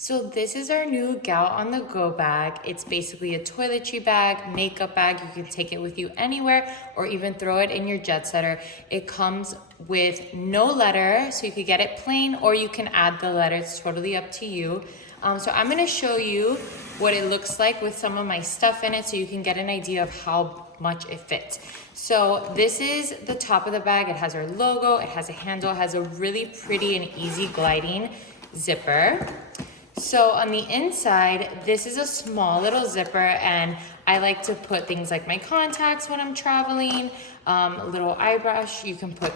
So this is our new Gal on the Go bag. It's basically a toiletry bag, makeup bag. You can take it with you anywhere or even throw it in your jet setter. It comes with no letter, so you could get it plain or you can add the letter. It's totally up to you. So I'm gonna show you what it looks like with some of my stuff in it so you can get an idea of how much it fits. So this is the top of the bag. It has our logo, it has a handle, it has a really pretty and easy gliding zipper. So on the inside, this is a small little zipper, and I like to put things like my contacts when I'm traveling, a little eye brush. You can put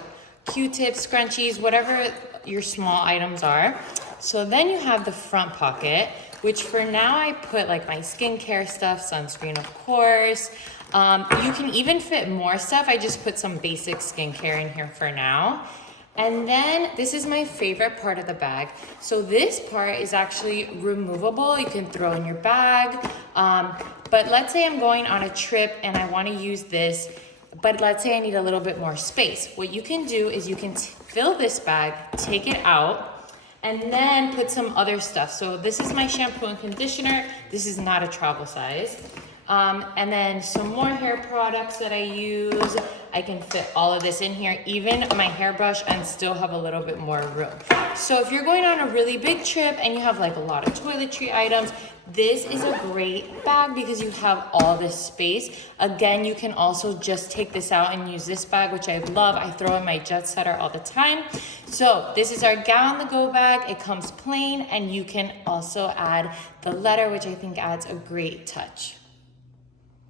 Q-tips, scrunchies, whatever your small items are. So then you have the front pocket, which for now I put like my skincare stuff, sunscreen of course. You can even fit more stuff. I just put some basic skincare in here for now. And then this is my favorite part of the bag. So this part is actually removable. You can throw in your bag. But let's say I'm going on a trip and I want to use this, but let's say I need a little bit more space. What you can do is you can fill this bag, take it out, and then put some other stuff. So this is my shampoo and conditioner. This is not a travel size. And then some more hair products that I use. I can fit all of this in here, even my hairbrush, and still have a little bit more room. So if you're going on a really big trip and you have like a lot of toiletry items, this is a great bag because you have all this space. Again, you can also just take this out and use this bag, which I love. I throw in my jet setter all the time. So this is our Gal on the Go bag. It comes plain, and you can also add the letter, which I think adds a great touch.